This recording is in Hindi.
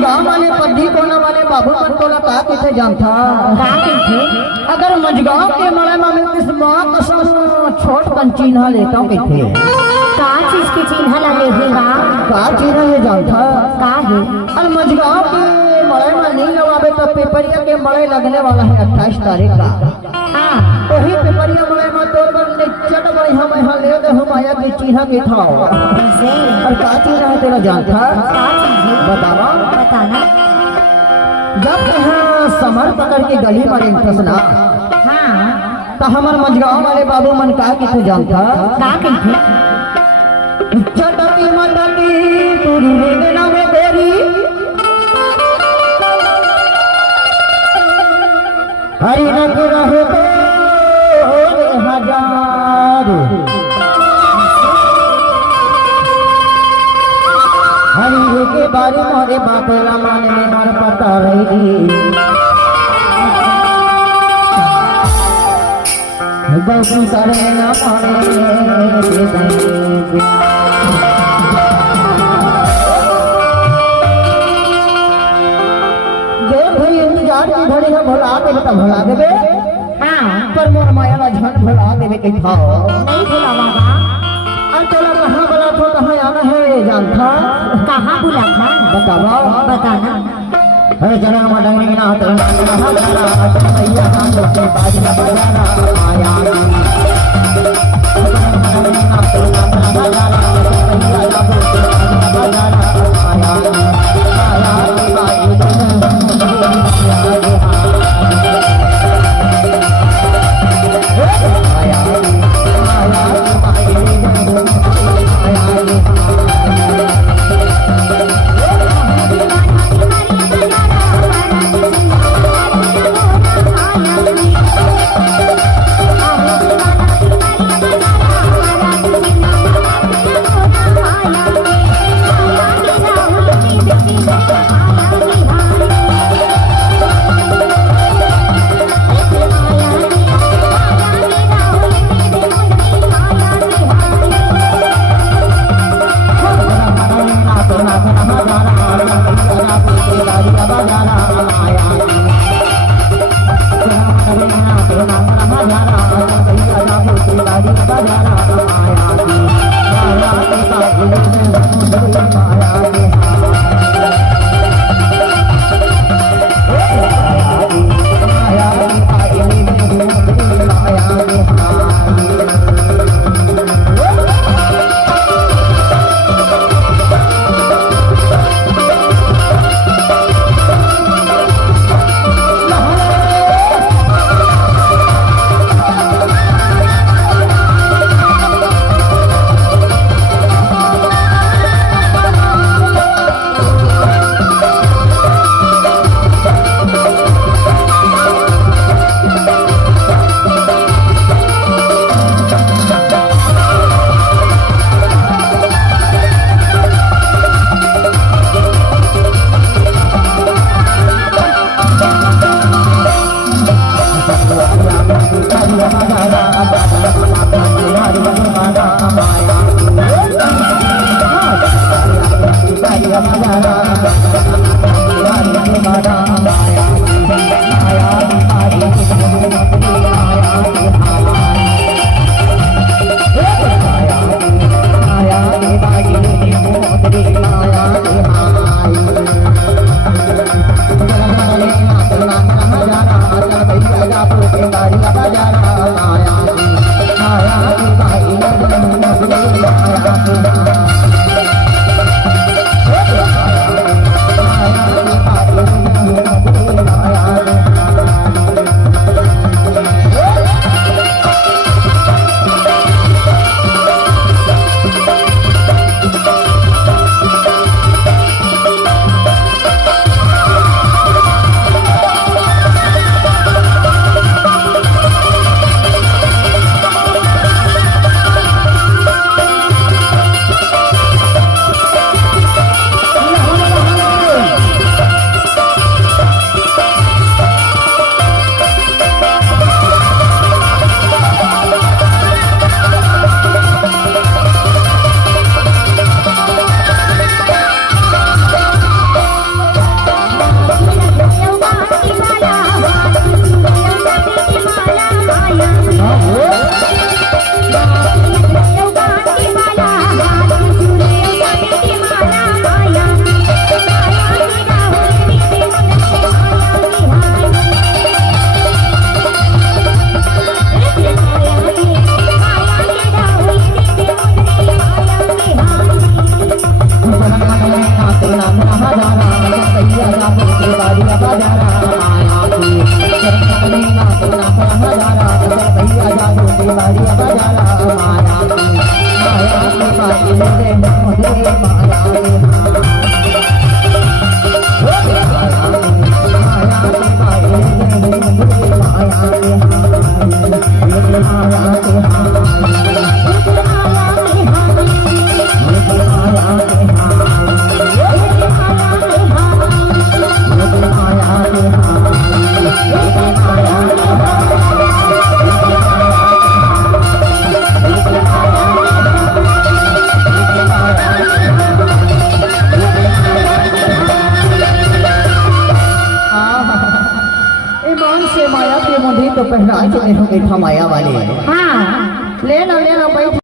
मजगांव वाले पद्दी कोना वाले बाबू मन तोला का किथे जानता का कइथे अगर मजगांव के मड़े में किस्मा कसम छोट कन चिन्ह लेता किथे का चीज के चिन्ह ला लेहेगा का चिन्ह है जानता का है और मजगांव के मड़े में नहीं लगावे तो पेपरिया के मड़े लगने वाला है 28 तारीख का हां वही पेपरिया मड़े में तोड़ कर निचट भाई हम यहाँ ले दे हम आया के चिन्ह के खाओ से और का चिन्ह है तेरा जानता का चीज है बतावा बताना जब यहाँ समर पकड़ के गली में इंतसना हां तो हमार मजगांव वाले बाबू मन का किथे जानता का कइथे चटकी मटकी तुरी रे ना में तेरी हरि नक रहे तो हजार हरि के बारे मोरे बाप रामान में हर पता रही बहु करे ना घड़ी है भुला देवे तो भुला देवे हां पर मोर माया ला झन भुला देवे के खाओ नहीं भुलावा और तोला कहां बोला तो कहां आना है जानता कहां बुला था बतावा बताना अरे जना मडंगी ना तो ना भैया हम लोग के बाज ना बजाना आया ना तो ना बजाना भैया हम लोग के बाज ना बजाना आया जादू की बारिया बजाना माया की चरनी ना सुना हजारा भैया जादू की बारिया बजाना माया की बाई मेरे मोहरे माया की तो पहला जो एक माया वाली हाँ ले लो बैठ